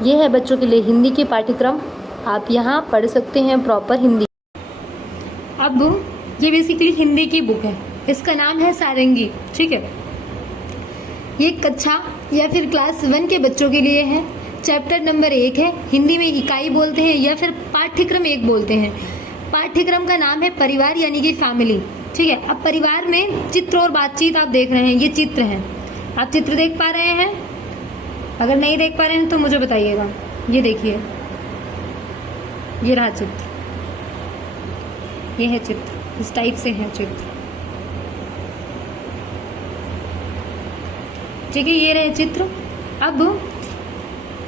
ये है बच्चों के लिए हिंदी की पाठ्यक्रम। आप यहाँ पढ़ सकते हैं प्रॉपर हिंदी। अब ये बेसिकली हिंदी की बुक है, इसका नाम है सारंगी। ठीक है, ये कक्षा या फिर क्लास 1 के बच्चों के लिए है। चैप्टर नंबर 1 है, हिंदी में इकाई बोलते हैं या फिर पाठ्यक्रम 1 बोलते हैं। पाठ्यक्रम का नाम है परिवार यानी कि फैमिली। ठीक है, अब परिवार में चित्र और बातचीत आप देख रहे हैं, ये चित्र हैं। आप चित्र देख पा रहे हैं? अगर नहीं देख पा रहे हैं तो मुझे बताइएगा। ये देखिए, ये रहा चित्र, ये है चित्र, इस टाइप से है चित्र। ठीक है, ये रहे चित्र। अब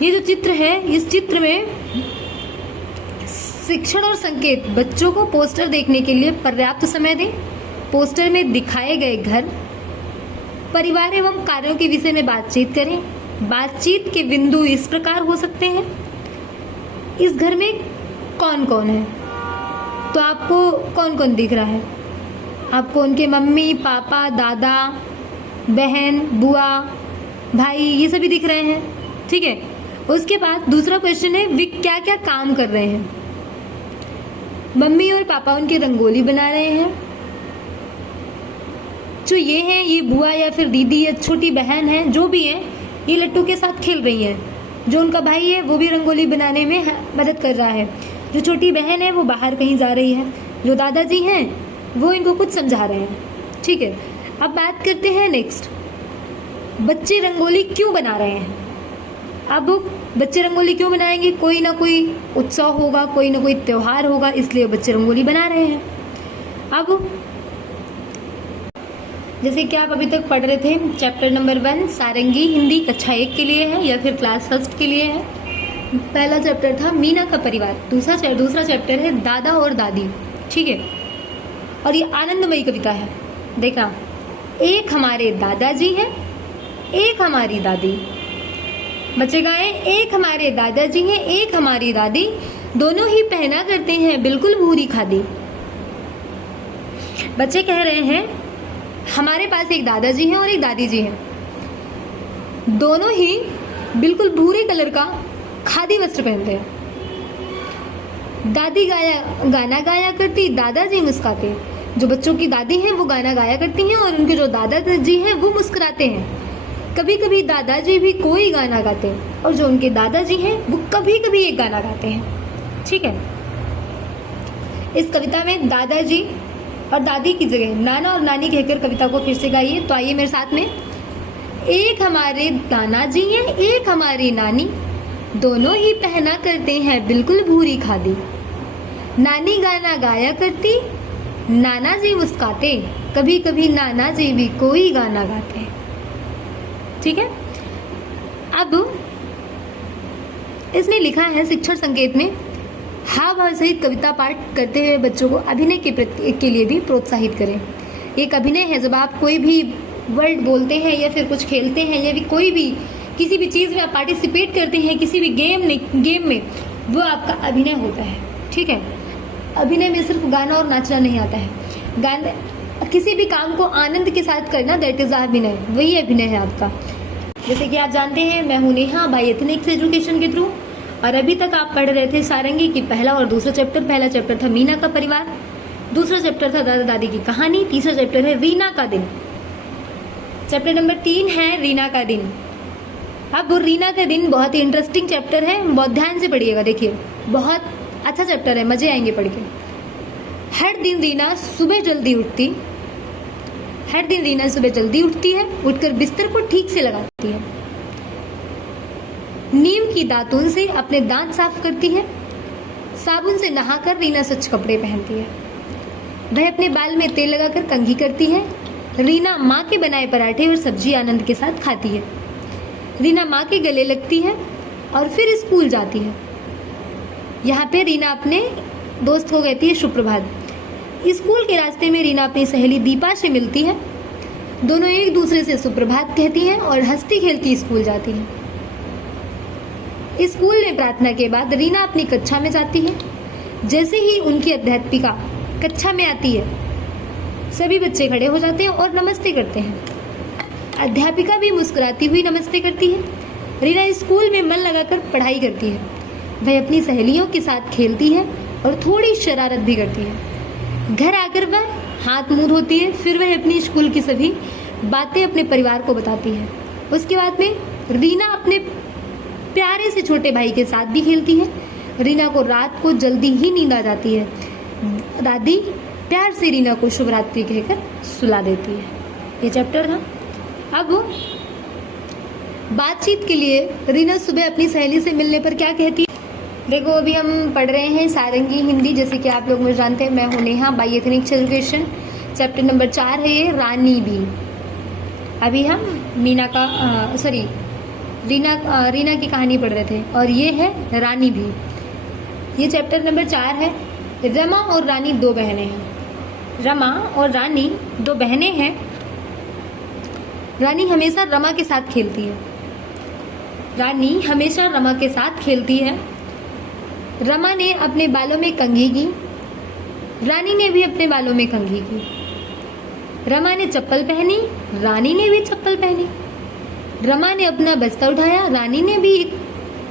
ये जो चित्र है, इस चित्र में शिक्षण और संकेत, बच्चों को पोस्टर देखने के लिए पर्याप्त समय दें। पोस्टर में दिखाए गए घर, परिवार एवं कार्यों के विषय में बातचीत करें। बातचीत के बिंदु इस प्रकार हो सकते हैं, इस घर में कौन कौन है? तो आपको कौन कौन दिख रहा है? आपको उनके मम्मी पापा, दादा, बहन, बुआ, भाई, ये सभी दिख रहे हैं। ठीक है, उसके बाद दूसरा क्वेश्चन है, वे क्या क्या काम कर रहे हैं? मम्मी और पापा उनकी रंगोली बना रहे हैं। जो ये हैं, ये बुआ या फिर दीदी या छोटी बहन है, जो भी है, ये लट्टू के साथ खेल रही है। जो उनका भाई है वो भी रंगोली बनाने में मदद कर रहा है। जो छोटी बहन है वो बाहर कहीं जा रही है। जो दादाजी हैं वो इनको कुछ समझा रहे हैं। ठीक है, अब बात करते हैं नेक्स्ट, बच्चे रंगोली क्यों बना रहे हैं? अब बच्चे रंगोली क्यों बनाएंगे? कोई ना कोई उत्सव होगा, कोई ना कोई त्योहार होगा, इसलिए बच्चे रंगोली बना रहे हैं। अब जैसे कि आप अभी तक पढ़ रहे थे, चैप्टर नंबर 1 सारंगी हिंदी कक्षा 1 के लिए है या फिर क्लास 1 के लिए है। पहला चैप्टर था मीना का परिवार, दूसरा चैप्टर है दादा और दादी। ठीक है, और ये आनंदमयी कविता है। देखा, एक हमारे दादाजी हैं, एक हमारी दादी। बच्चे गाएं, एक हमारे दादाजी हैं, एक हमारी दादी, दोनों ही पहना करते हैं बिल्कुल भूरी खादी। बच्चे कह रहे हैं हमारे पास एक दादाजी हैं और एक दादी जी हैं, दोनों ही बिल्कुल भूरे कलर का खादी वस्त्र पहनते हैं। दादी गाना गाया करती, दादाजी मुस्कुराते। जो बच्चों की दादी हैं वो गाना गाया करती हैं और उनके जो दादाजी हैं वो मुस्कुराते हैं। कभी कभी दादाजी भी कोई गाना गाते हैं और जो उनके दादाजी हैं वो कभी कभी एक गाना गाते हैं। ठीक है, इस कविता में दादाजी और दादी की जगह नाना और नानी कहकर कविता को फिर से गाइए। तो आइए मेरे साथ में, एक हमारे नाना जी हैं, एक हमारी नानी, दोनों ही पहना करते हैं बिल्कुल भूरी खादी। नानी गाना गाया करती, नाना जी मुस्कुराते, कभी कभी नाना जी भी कोई गाना गाते। ठीक है, अब इसमें लिखा है शिक्षण संकेत में, हाव भाव सहित कविता पाठ करते हुए बच्चों को अभिनय के लिए भी प्रोत्साहित करें। एक अभिनय है, जब आप कोई भी वर्ड बोलते हैं या फिर कुछ खेलते हैं या भी कोई भी किसी भी चीज़ में आप पार्टिसिपेट करते हैं, किसी भी गेम में, वो आपका अभिनय होता है। ठीक है, अभिनय में सिर्फ गाना और नाचना नहीं आता है। गाना, किसी भी काम को आनंद के साथ करना, दैट इज अभिनय, वही अभिनय है आपका। जैसे कि आप जानते हैं, मैं हूँ नेहा बाय एथनिक्स एजुकेशन के थ्रू, और अभी तक आप पढ़ रहे थे सारंगी की पहला और दूसरा चैप्टर। पहला चैप्टर था मीना का परिवार, दूसरा चैप्टर था दादा दादी की कहानी, तीसरा चैप्टर है रीना का दिन। चैप्टर नंबर 3 है रीना का दिन। अब रीना का दिन बहुत ही इंटरेस्टिंग चैप्टर है, बहुत ध्यान से पढ़िएगा। देखिए, बहुत अच्छा चैप्टर है, मजे आएंगे पढ़ के। हर दिन रीना सुबह जल्दी उठती है, उठकर बिस्तर को ठीक से लगाती है, नीम की दातुन से अपने दांत साफ करती है, साबुन से नहाकर रीना स्वच्छ कपड़े पहनती है, वह अपने बाल में तेल लगाकर कंघी करती है। रीना माँ के बनाए पराठे और सब्जी आनंद के साथ खाती है। रीना माँ के गले लगती है और फिर स्कूल जाती है। यहाँ पे रीना अपने दोस्त को कहती है सुप्रभात। स्कूल के रास्ते में रीना अपनी सहेली दीपा से मिलती है, दोनों एक दूसरे से सुप्रभात कहती हैं और हंसती खेलती स्कूल जाती हैं। स्कूल में प्रार्थना के बाद रीना अपनी कक्षा में जाती है। जैसे ही उनकी अध्यापिका कक्षा में आती है, सभी बच्चे खड़े हो जाते हैं और नमस्ते करते हैं। अध्यापिका भी मुस्कुराती हुई नमस्ते करती है। रीना स्कूल में मन लगाकर पढ़ाई करती है। वह अपनी सहेलियों के साथ खेलती है और थोड़ी शरारत भी करती है। घर आकर वह हाथ मुंह धोती है, फिर वह अपनी स्कूल की सभी बातें अपने परिवार को बताती है। उसके बाद में रीना अपने प्यारे से छोटे भाई के साथ भी खेलती है। रीना को रात को जल्दी ही नींद आ जाती है। दादी प्यार से रीना को शुभ रात्रि कहकर सुला देती है। ये चैप्टर था। अब बातचीत के लिए रीना सुबह अपनी सहेली से मिलने पर क्या कहती है? देखो, अभी हम पढ़ रहे हैं सारंगी हिंदी, जैसे कि आप लोग मुझे जानते हैं। मैं हूँ Neha, by ethnic education. Chapter number 4 है ये, रानी भी। अभी हम रीना की कहानी पढ़ रहे थे और ये है रानी भी। ये चैप्टर नंबर 4 है। रमा और रानी 2 बहनें हैं। रमा और रानी 2 बहनें हैं। रानी हमेशा रमा के साथ खेलती है। रानी हमेशा रमा के साथ खेलती है। रमा ने अपने बालों में कंघी की। रानी ने भी अपने बालों में कंघी की। रमा ने चप्पल पहनी, रानी ने भी चप्पल पहनी। रमा ने अपना बस्ता उठाया, रानी ने भी एक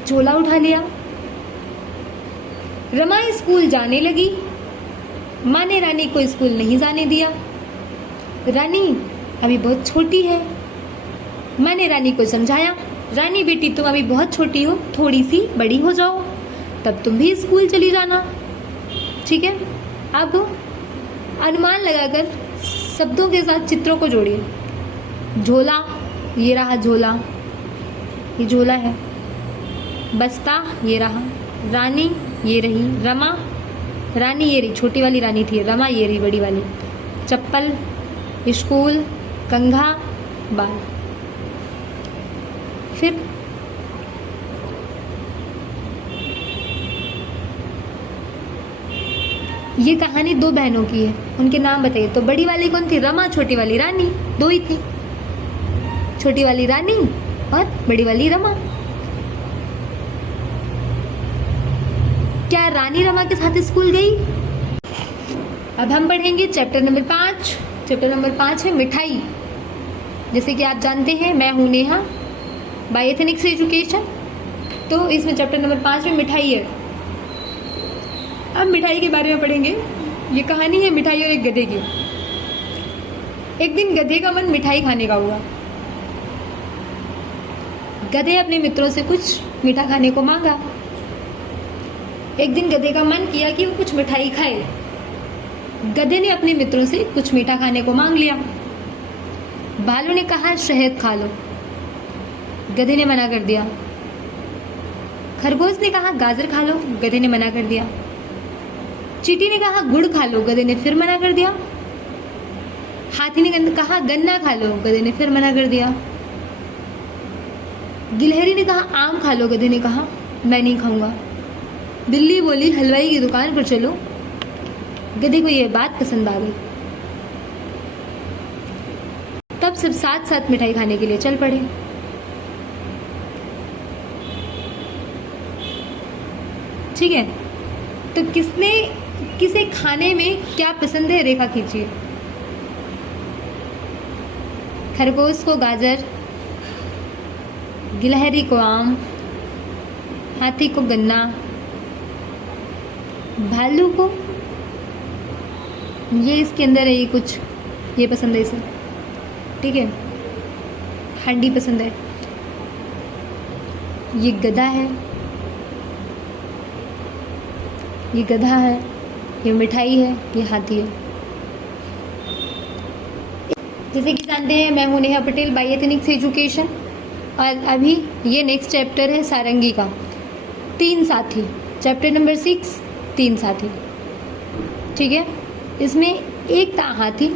झोला उठा लिया। रमा स्कूल जाने लगी। माँ ने रानी को स्कूल नहीं जाने दिया। रानी अभी बहुत छोटी है। माँ ने रानी को समझाया, रानी बेटी तुम अभी बहुत छोटी हो, थोड़ी सी बड़ी हो जाओ तब तुम भी स्कूल चली जाना, ठीक है। अब अनुमान लगाकर शब्दों के साथ चित्रों को जोड़िए। झोला, ये रहा झोला, ये झोला है। बस्ता, ये रहा। रानी, ये रही। रमा, रानी ये रही, छोटी वाली रानी थी। रमा ये रही, बड़ी वाली। चप्पल, स्कूल, कंघा, बाल। फिर ये कहानी 2 बहनों की है। उनके नाम बताइए। तो बड़ी वाली कौन थी? रमा। छोटी वाली रानी। 2 ही थी, छोटी वाली रानी और बड़ी वाली रमा। क्या रानी रमा के साथ स्कूल गई? अब हम पढ़ेंगे चैप्टर नंबर 5। चैप्टर नंबर 5 है मिठाई। जैसे कि आप जानते हैं, मैं हूं नेहा, बाई एथनिक्स एजुकेशन। तो इसमें चैप्टर नंबर 5 में मिठाई है। अब मिठाई के बारे में पढ़ेंगे। ये कहानी है मिठाई और एक गधे की। एक दिन गधे का मन मिठाई खाने का हुआ। गधे अपने मित्रों से कुछ मीठा खाने को मांगा। एक दिन गधे का मन किया कि वो कुछ मिठाई खाए। गधे ने अपने मित्रों से कुछ मीठा खाने को मांग लिया। भालू ने कहा शहद खा लो, गधे ने मना कर दिया। खरगोश ने कहा गाजर खा लो, गधे ने मना कर दिया। चींटी ने कहा गुड़ खा लो, गधे ने फिर मना कर दिया। हाथी ने कहा गन्ना खा लो, गधे ने फिर मना कर दिया। गिलहरी ने कहा आम खा लो, गधे ने कहा मैं नहीं खाऊंगा। बिल्ली बोली हलवाई की दुकान पर चलो, गधे को यह बात पसंद आ गई। तब सब साथ साथ मिठाई खाने के लिए चल पड़े। ठीक है, तो किसे खाने में क्या पसंद है, रेखा खींचिए। खरगोश को गाजर, गिलहरी को आम, हाथी को गन्ना, भालू को ये इसके अंदर है, ये कुछ ये पसंद है इसे, ठीक है, हंडी पसंद है। ये गधा है, ये गधा है, ये मिठाई है, ये हाथी है। जैसे कि जानते हैं, मैं हूं Neha Patel, by ethnics education. और अभी ये नेक्स्ट चैप्टर है सारंगी का, 3 साथी। चैप्टर नंबर 6, 3 साथी। ठीक है, इसमें एक था हाथी,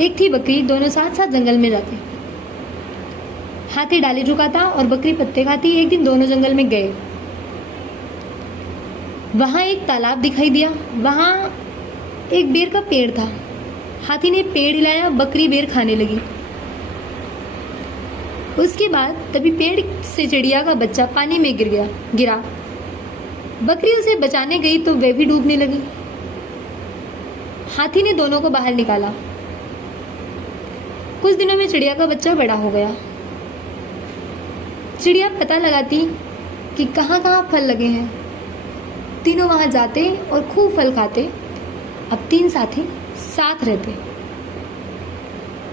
एक थी बकरी, दोनों साथ साथ जंगल में जाते। हाथी डाली झुकाता और बकरी पत्ते खाती। एक दिन दोनों जंगल में गए। वहां एक तालाब दिखाई दिया। वहां एक बेर का पेड़ था। हाथी ने पेड़ हिलाया, बकरी बेर खाने लगी। उसके बाद तभी पेड़ से चिड़िया का बच्चा पानी में गिरा। बकरी उसे बचाने गई तो वह भी डूबने लगी। हाथी ने दोनों को बाहर निकाला। कुछ दिनों में चिड़िया का बच्चा बड़ा हो गया। चिड़िया पता लगाती कि कहाँ कहाँ फल लगे हैं। तीनों वहाँ जाते और खूब फल खाते। अब 3 साथी साथ रहते।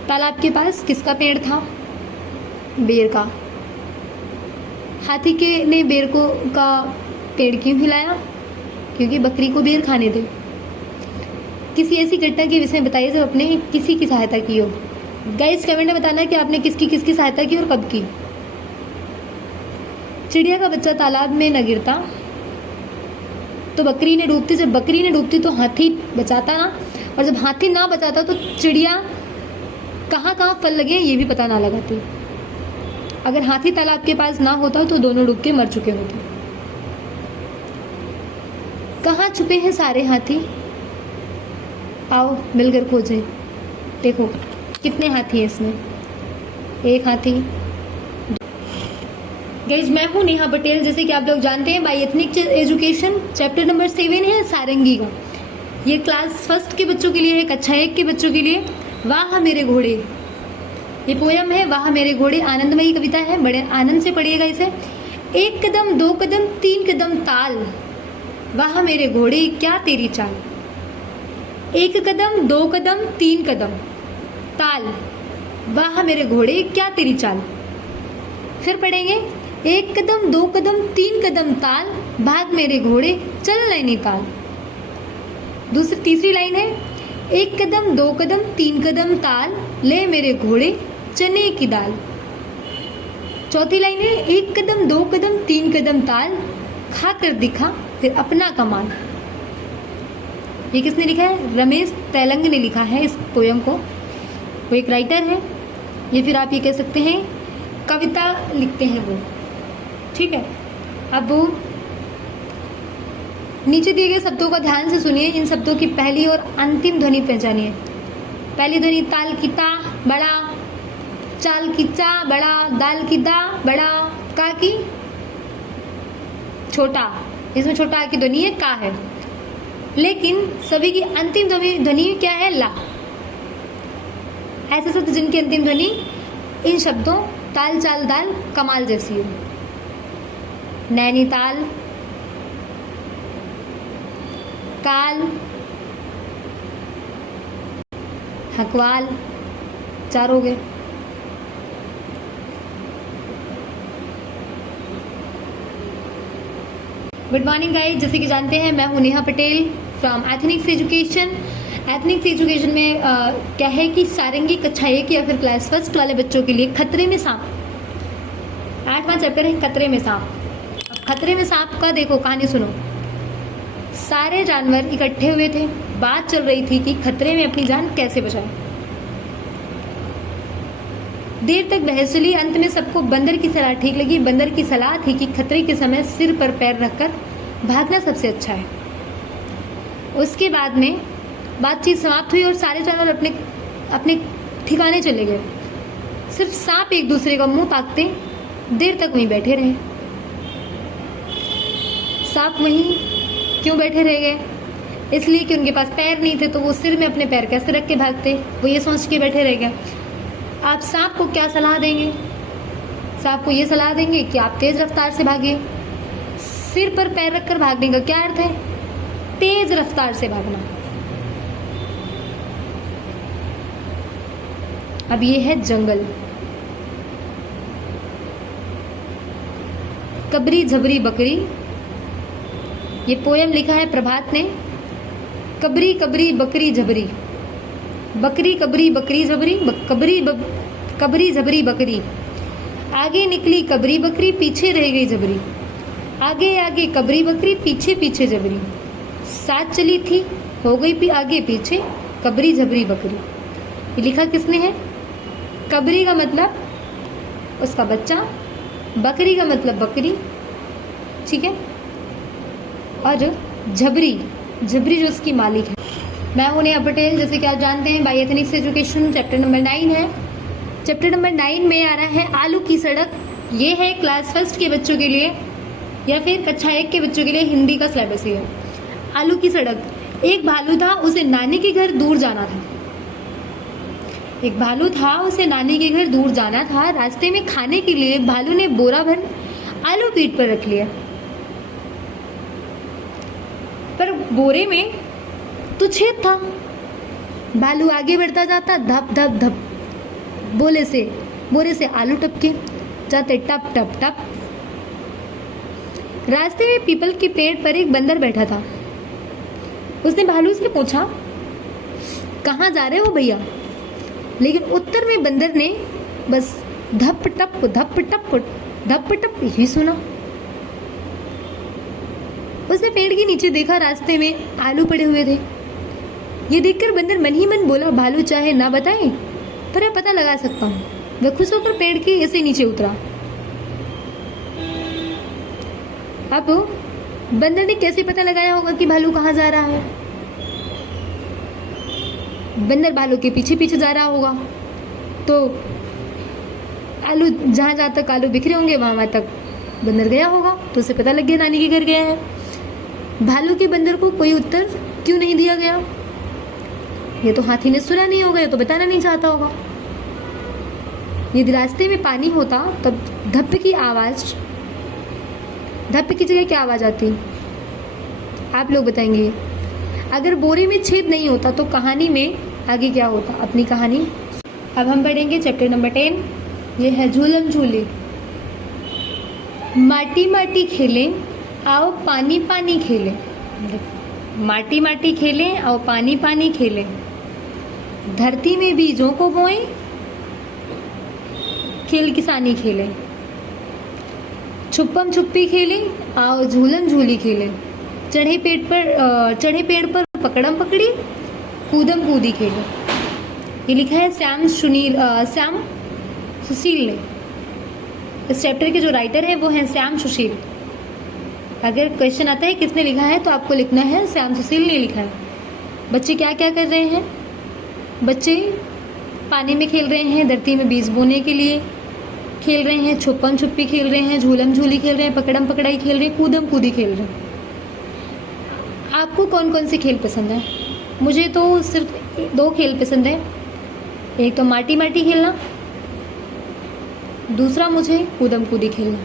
तालाब के पास किसका पेड़ था? बेर का। हाथी के ने बेर को का पेड़ क्यों हिलाया? क्योंकि बकरी को बेर खाने दे। किसी ऐसी घटना के विषय में बताइए जब आपने किसी की सहायता की हो। गाइस कमेंट में बताना कि आपने किसकी सहायता की और कब की। चिड़िया का बच्चा तालाब में न गिरता तो बकरी ने डूबती। जब बकरी ने डूबती तो हाथी बचाता ना, और जब हाथी ना बचाता तो चिड़िया कहाँ कहाँ फल लगे ये भी पता ना लगाती। अगर हाथी तालाब के पास ना होता तो दोनों डूब के मर चुके होते। कहाँ छुपे हैं सारे हाथी? आओ मिलकर खोजें। देखो कितने हाथी हैं इसमें। 1 हाथी। गाइस मैं हूँ नेहा पटेल। जैसे कि आप लोग जानते हैं by ethnic education chapter number 7 है सारंगी का। ये क्लास 1 के बच्चों के लिए है, कक्षा 1 के बच्चों के लिए। वाह मेरे घोड़े, ये पोयम है। वाह मेरे घोड़े आनंदमयी कविता है, बड़े आनंद से पढ़िएगा इसे। 1 कदम 2 कदम 3 कदम ताल, वाह मेरे घोड़े क्या तेरी चाल। 1 कदम 2 कदम 3 कदम ताल, वाह मेरे घोड़े क्या तेरी चाल। फिर पढ़ेंगे 1 कदम 2 कदम 3 कदम ताल, भाग मेरे घोड़े चल नैनीताल। तीसरी लाइन है 1 कदम 2 कदम 3 कदम ताल, ले मेरे घोड़े चने की दाल। चौथी लाइन है 1 कदम 2 कदम 3 कदम ताल, खा कर दिखा फिर अपना कमाल। ये किसने लिखा है? रमेश तेलंग ने लिखा है इस पोयम को। वो एक राइटर है। ये फिर आप ये कह सकते हैं कविता लिखते हैं वो, ठीक है। अब वो नीचे दिए गए शब्दों का ध्यान से सुनिए। इन शब्दों की पहली और अंतिम ध्वनि पहचानिए। पहली ध्वनि ताल की ता बड़ा, चाल की चा बड़ा, दाल की दा बड़ा, का की छोटा। इसमें छोटा आ की ध्वनि है, का है। लेकिन सभी की अंतिम ध्वनि क्या है? ला। ऐसे शब्द जिनकी अंतिम ध्वनि इन शब्दों ताल चाल दाल कमाल जैसी हो। नैनीताल, काल, हकवाल, 4 हो गए। Good morning guys. जैसे कि जानते हैं मैं हूँ Neha Patel from ethnics education. Ethnics education में क्या है कि सारंगी कक्षा 1 या फिर क्लास 1 वाले बच्चों के लिए खतरे में सांप, 8वां चैप्टर है खतरे में सांप। अब खतरे में सांप का देखो कहानी सुनो। सारे जानवर इकट्ठे हुए थे। बात चल रही थी कि खतरे में अपनी जान कैसे बचाएं। देर तक बहस चली। अंत में सबको बंदर की सलाह ठीक लगी। बंदर की सलाह थी कि खतरे के समय सिर पर पैर रखकर भागना सबसे अच्छा है। उसके बाद में बातचीत समाप्त हुई और सारे जानवर अपने अपने ठिकाने चले गए। सिर्फ सांप एक दूसरे का मुंह ताकते देर तक वहीं बैठे रहे। सांप वहीं क्यों बैठे रह गए? इसलिए कि उनके पास पैर नहीं थे, तो वो सिर में अपने पैर कैसे रख के भागते, वो ये सोच के बैठे रह गए। आप सांप को क्या सलाह देंगे? सांप को ये सलाह देंगे कि आप तेज रफ्तार से भागिए। सिर पर पैर रखकर भागने का क्या अर्थ है? तेज रफ्तार से भागना। अब ये है जंगल। कबरी झबरी बकरी, ये पोयम लिखा है प्रभात ने। कबरी कबरी बकरी झबरी, बकरी कबरी बकरी झबरी, कबरी झबरी बकरी। आगे निकली कबरी बकरी, पीछे रह गई झबरी। आगे आगे कबरी बकरी, पीछे पीछे झबरी। साथ चली थी, हो गई आगे पीछे, कबरी झबरी बकरी। ये लिखा किसने है? कबरी का मतलब उसका बच्चा, बकरी का मतलब बकरी, ठीक है। और झबरी, झबरी जो उसकी मालिक है। मैं हूं नेहा पटेल। जैसे कि आप जानते हैं by ethnics education chapter number 9 है। चैप्टर नंबर 9 में आ रहा है आलू की सड़क। ये है क्लास 1 के बच्चों के लिए या फिर कक्षा 1 के बच्चों के लिए हिंदी का सिलेबस है। आलू की सड़क। एक भालू था, उसे नानी के घर दूर जाना था। एक भालू था, उसे नानी के घर दूर जाना था। रास्ते में खाने के लिए भालू ने बोरा भर आलू पीठ पर रख लिया, पर बोरे में तो छेद था। भालू आगे बढ़ता जाता, धप धप धप बोरे से आलू टपके जाते, टप टप टप। रास्ते में पीपल के पेड़ पर एक बंदर बैठा था। उसने भालू से पूछा, कहाँ जा रहे हो भैया? लेकिन उत्तर में बंदर ने बस धप टप ही सुना। उसने पेड़ के नीचे देखा, रास्ते में आलू पड़े हुए थे। ये देखकर बंदर मन ही मन बोला, भालू चाहे ना बताए पर मैं पता लगा सकता हूँ। वह खुश होकर पेड़ के ऐसे नीचे उतरा। अब बंदर ने कैसे पता लगाया होगा कि भालू कहाँ जा रहा है? बंदर भालू के पीछे पीछे जा रहा होगा, तो आलू जहाँ तक आलू बिखरे होंगे वहाँ तक बंदर गया होगा, तो उसे पता लग गया नानी के घर गया है। भालू के बंदर को कोई उत्तर क्यों नहीं दिया गया? ये तो हाथी ने सुना नहीं होगा, ये तो बताना नहीं चाहता होगा। यदि रास्ते में पानी होता तब धप की जगह क्या आवाज आती? आप लोग बताएंगे। अगर बोरे में छेद नहीं होता तो कहानी में आगे क्या होता? अपनी कहानी अब हम पढ़ेंगे चैप्टर नंबर 10। ये है झूलम झूले। माटी माटी खेलें, आओ पानी पानी खेलें। माटी माटी खेलें, आओ पानी पानी खेलें। धरती में बीजों को बोएं, खेल किसानी खेलें। छुपम छुपी खेलें, आओ झूलम झूली खेलें। चढ़े पेड़ पर पकड़म पकड़ी, कूदम कूदी खेलें। ये लिखा है श्याम सुशील ने। इस चैप्टर के जो राइटर है वो हैं श्याम सुशील। अगर क्वेश्चन आता है किसने लिखा है तो आपको लिखना है श्याम सुशील ने लिखा है। बच्चे क्या क्या कर रहे हैं? बच्चे पानी में खेल रहे हैं, धरती में बीज बोने के लिए खेल रहे हैं, छुपम छुपी खेल रहे हैं, झूलम झूली खेल रहे हैं, पकड़म पकड़ाई खेल रहे हैं, कूदम कूदी खेल रहे हैं। आपको कौन कौन से खेल पसंद है? मुझे तो सिर्फ 2 खेल पसंद है। एक तो माटी माटी खेलना, दूसरा मुझे कूदम कूदी खेलना।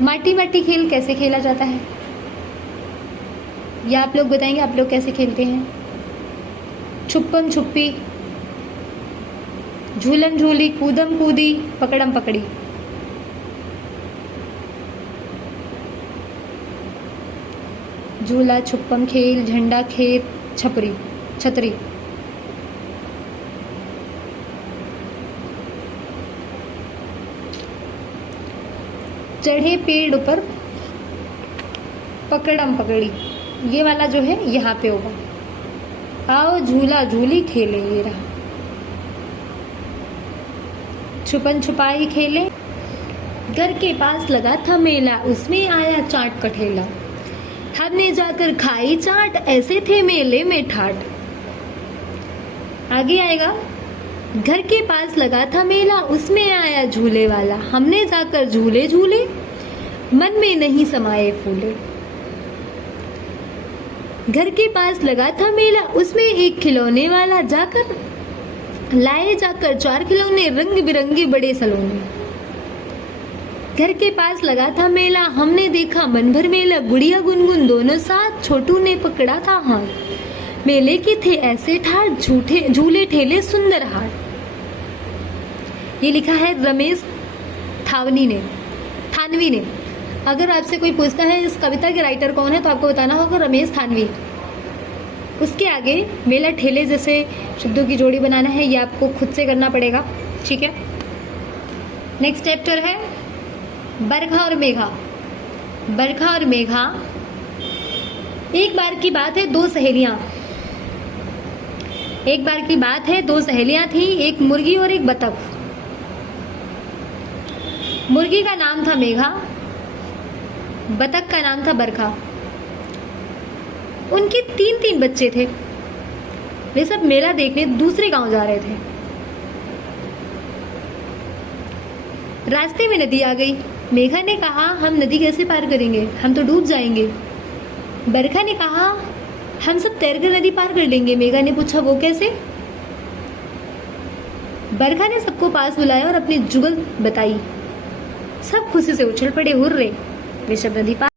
माटी माटी खेल कैसे खेला जाता है या आप लोग बताएंगे? आप लोग कैसे खेलते हैं? छुपम छुपी, झूलम झूली, कूदम कूदी, पकड़म पकड़ी। झूला, छुपम खेल, झंडा खेल, छतरी। चढ़े पेड़ पर पकड़म पकड़ी, ये वाला जो है यहाँ पे होगा। आओ झूला झूली खेले, ये रहा। छुपन छुपाई खेले, घर के पास लगा था मेला, उसमें आया चाट का ठेला। हमने जाकर खाई चाट, ऐसे थे मेले में ठाट। आगे आएगा, घर के पास लगा था मेला, उसमें आया झूले वाला। हमने जाकर झूले झूले, मन में नहीं समाये फूले। घर के पास लगा था मेला, उसमें एक खिलौने वाला। जाकर 4 खिलौने, रंग बिरंगे बड़े सलोने। घर के पास लगा था मेला, हमने देखा मन भर मेला। गुड़िया गुनगुन दोनों साथ, छोटू ने पकड़ा था हाथ। मेले के थे ऐसे ठाट, झूले ठेले सुंदर हाट। ये लिखा है रमेश थानवी ने। अगर आपसे कोई पूछता है इस कविता के राइटर कौन है तो आपको बताना होगा रमेश थानवी। उसके आगे मेला ठेले जैसे शब्दों की जोड़ी बनाना है, ये आपको खुद से करना पड़ेगा, ठीक है। नेक्स्ट चैप्टर है बरखा और मेघा। बरखा और मेघा। एक बार की बात है, 2 सहेलियां थी, एक मुर्गी और एक बतख। मुर्गी का नाम था मेघा, बतख का नाम था बरखा। उनके 3 बच्चे थे। वे सब मेला देखने दूसरे गांव जा रहे थे। रास्ते में नदी आ गई। मेघा ने कहा, हम नदी कैसे पार करेंगे, हम तो डूब जाएंगे। बरखा ने कहा, हम सब तैरकर नदी पार कर लेंगे। मेघा ने पूछा, वो कैसे? बरखा ने सबको पास बुलाया और अपनी जुगल बताई। सब खुशी से उछल पड़े, हुर्रे। ऋषभ नदी पार